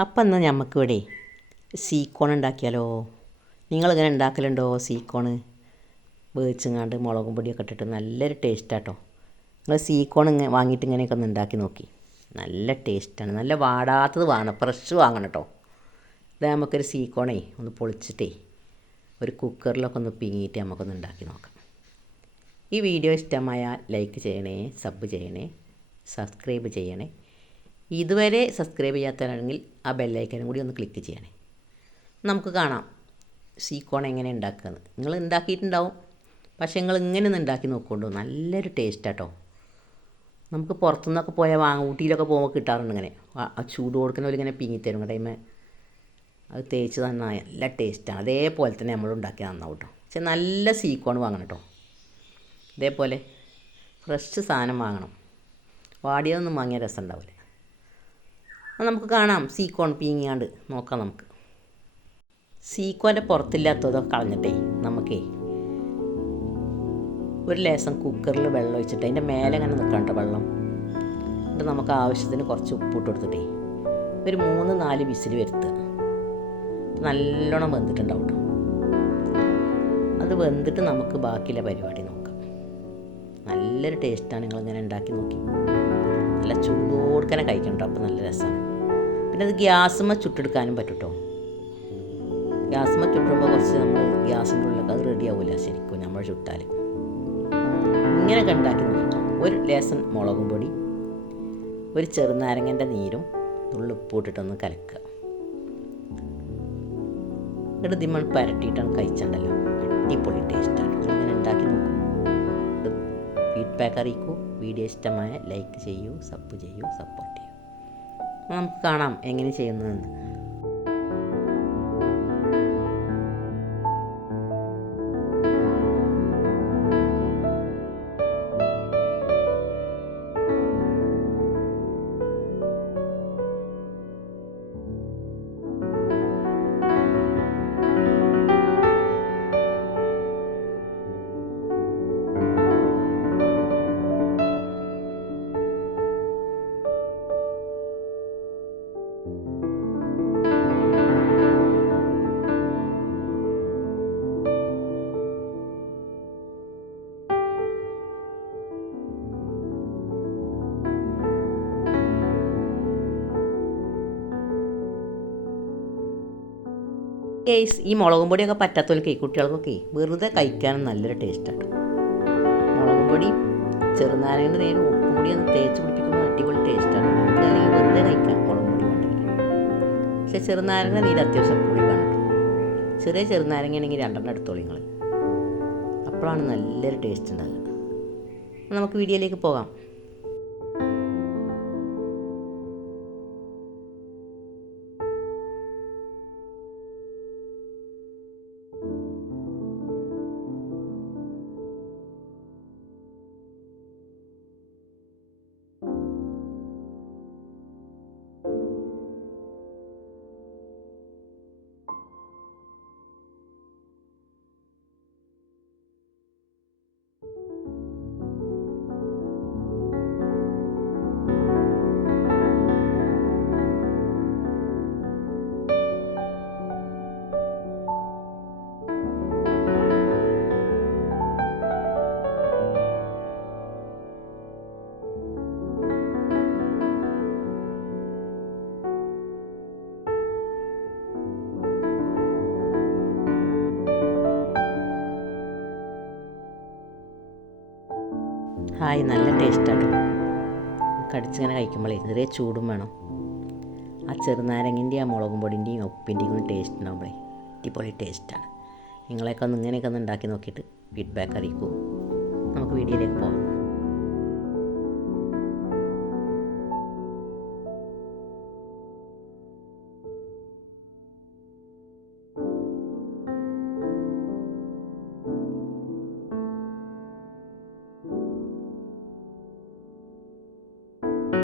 അപ്പം എന്നാൽ നമുക്കിവിടെ സീക്കോൺ ഉണ്ടാക്കിയാലോ? നിങ്ങളിങ്ങനെ ഉണ്ടാക്കലുണ്ടോ സീക്കോൺ? വേവിച്ചങ്ങാണ്ട് മുളകും പൊടിയൊക്കെ ഇട്ടിട്ട് നല്ലൊരു ടേസ്റ്റാട്ടോ. നിങ്ങൾ സീക്കോൺ വാങ്ങിയിട്ട് ഇങ്ങനെയൊക്കെ ഒന്ന് ഉണ്ടാക്കി നോക്കി. നല്ല ടേസ്റ്റാണ്. നല്ല വാടാത്തത് വാങ്ങണം, ഫ്രഷ് വാങ്ങണം കേട്ടോ. ഇത് നമുക്കൊരു സീക്കോണേ ഒന്ന് പൊളിച്ചിട്ടേ ഒരു കുക്കറിലൊക്കെ ഒന്ന് പിങ്ങിയിട്ട് നമുക്കൊന്ന് ഉണ്ടാക്കി നോക്കാം. ഈ വീഡിയോ ഇഷ്ടമായാൽ ലൈക്ക് ചെയ്യണേ, സബ് ചെയ്യണേ, സബ്സ്ക്രൈബ് ചെയ്യണേ. ഇതുവരെ സബ്സ്ക്രൈബ് ചെയ്യാത്തവരാണെങ്കിൽ ആ ബെല്ലൈക്കനും കൂടി ഒന്ന് ക്ലിക്ക് ചെയ്യണേ. നമുക്ക് കാണാം സീക്കോൺ എങ്ങനെ ഉണ്ടാക്കുകയെന്ന്. നിങ്ങൾ ഉണ്ടാക്കിയിട്ടുണ്ടാവും, പക്ഷേ നിങ്ങൾ ഇങ്ങനെ ഒന്ന് ഉണ്ടാക്കി നോക്കുകൊണ്ടു. നല്ലൊരു ടേസ്റ്റാട്ടോ. നമുക്ക് പുറത്തുനിന്നൊക്കെ പോയാൽ ഊട്ടിയിലൊക്കെ പോകുമ്പോൾ കിട്ടാറുണ്ട് ഇങ്ങനെ. ആ ചൂട് കൊടുക്കുന്നവർ ഇങ്ങനെ പിങ്ങിത്തരും ടൈമ്. അത് തേച്ച് തന്നാൽ നല്ല ടേസ്റ്റാണ്. അതേപോലെ തന്നെ നമ്മൾ ഉണ്ടാക്കി നന്നാവും കേട്ടോ. പക്ഷേ നല്ല സീക്കോൺ വാങ്ങണം കേട്ടോ. ഇതേപോലെ ഫ്രഷ് സാധനം വാങ്ങണം. വാടിയതൊന്നും വാങ്ങിയ രസം ഉണ്ടാവില്ല. അത് നമുക്ക് കാണാം സീക്കോൺ പീങ്ങിയാണ്ട് നോക്കാം. നമുക്ക് സീക്കോൻ്റെ പുറത്തില്ലാത്തതൊക്കെ കളഞ്ഞിട്ടേ നമുക്കേ ഒരു ലേശം കുക്കറിൽ വെള്ളം ഒഴിച്ചിട്ട് അതിൻ്റെ മേലെ ഇങ്ങനെ നിൽക്കണം കേട്ടോ വെള്ളം. എന്നിട്ട് നമുക്ക് ആവശ്യത്തിന് കുറച്ച് ഉപ്പിട്ട് കൊടുത്തിട്ടേ ഒരു 3-4 വിസിൽ വരുത്തുക. നല്ലോണം വെന്തിട്ടുണ്ടാവും കേട്ടോ. അത് വെന്തിട്ട് നമുക്ക് ബാക്കിയുള്ള പരിപാടി നോക്കാം. നല്ലൊരു ടേസ്റ്റാണ്. നിങ്ങളിങ്ങനെ ഉണ്ടാക്കി നോക്കി. നല്ല ചൂടോടുക്കനെ കഴിക്കണം. അപ്പോൾ നല്ല രസമാണ്. പിന്നെ അത് ഗ്യാസുമ്മ ചുട്ടെടുക്കാനും പറ്റും കേട്ടോ. ഗ്യാസുമ്മ ചുട്ടുമ്പോൾ കുറച്ച് നമ്മൾ ഗ്യാസിൻ്റെ ഉള്ളിലൊക്കെ അത് റെഡി ആവില്ല ശരിക്കും നമ്മൾ ചുട്ടാൽ. ഇങ്ങനെയൊക്കെ ഉണ്ടാക്കി നോക്കി. ഒരു ലേശം മുളകും പൊടി, ഒരു ചെറുനാരങ്ങൻ്റെ നീരും ഉള്ളി ഉപ്പിട്ടിട്ടൊന്ന് കലക്കുക. എന്നിട്ട് ഇതിമ്മ പരട്ടിയിട്ടാണ് കഴിച്ചിട്ടുണ്ടല്ലോ. അടിപൊളി ടേസ്റ്റാണ്. ഇങ്ങനെ ഉണ്ടാക്കി നോക്കൂ. ഫീഡ്ബാക്ക് അറിയിക്കൂ. വീഡിയോ ഇഷ്ടമായ ലൈക്ക് ചെയ്യൂ, സബ് ചെയ്യൂ, സപ്പോർട്ട് ചെയ്യൂ. നമുക്ക് കാണാം എങ്ങനെ ചെയ്യുന്നതെന്ന്. കേസ് ഈ മുളകും പൊടിയൊക്കെ പറ്റാത്തവർക്ക് കുട്ടികൾക്കൊക്കെ വെറുതെ കഴിക്കാനും നല്ലൊരു ടേസ്റ്റാണ്. മുളകും പൊടി ചെറുനാരങ്ങയുടെ നേരം ഉപ്പും കൂടി ഒന്ന് തേച്ച് പിടിപ്പിക്കുമ്പോൾ അടിപൊളി ടേസ്റ്റാണ്. നമുക്ക് അല്ലെങ്കിൽ വെറുതെ കഴിക്കാം മുളകും പൊടി കൊണ്ടെങ്കിൽ. പക്ഷേ ചെറുനാരങ്ങ നീര് അത്യാവശ്യം പുളി വേണം കേട്ടോ. ചെറിയ ചെറുനാരങ്ങ ആണെങ്കിൽ 2 എടുത്തോളൂ നിങ്ങൾ. അപ്പോഴാണ് നല്ലൊരു ടേസ്റ്റ് ഉണ്ടാകുക. നമുക്ക് വീഡിയോയിലേക്ക് പോകാം. ഹായ്, നല്ല ടേസ്റ്റാട്ടോ. കടിച്ചിങ്ങനെ കഴിക്കുമ്പോഴേ ചെറിയ ചൂടും വേണം. ആ ചെറുനാരങ്ങൻ്റെയും ആ മുളകും പൊടിൻ്റെയും ഉപ്പിൻ്റെയും കൂടി ടേസ്റ്റ് ഉണ്ടാകുമ്പോഴേ അടിപൊളി ടേസ്റ്റാണ്. നിങ്ങളെയൊക്കെ ഒന്ന് ഇങ്ങനെയൊക്കെ ഒന്ന് ഉണ്ടാക്കി നോക്കിയിട്ട് ഫീഡ്ബാക്ക് അറിയിക്കൂ. നമുക്ക് വീഡിയോയിലേക്ക് പോകാം.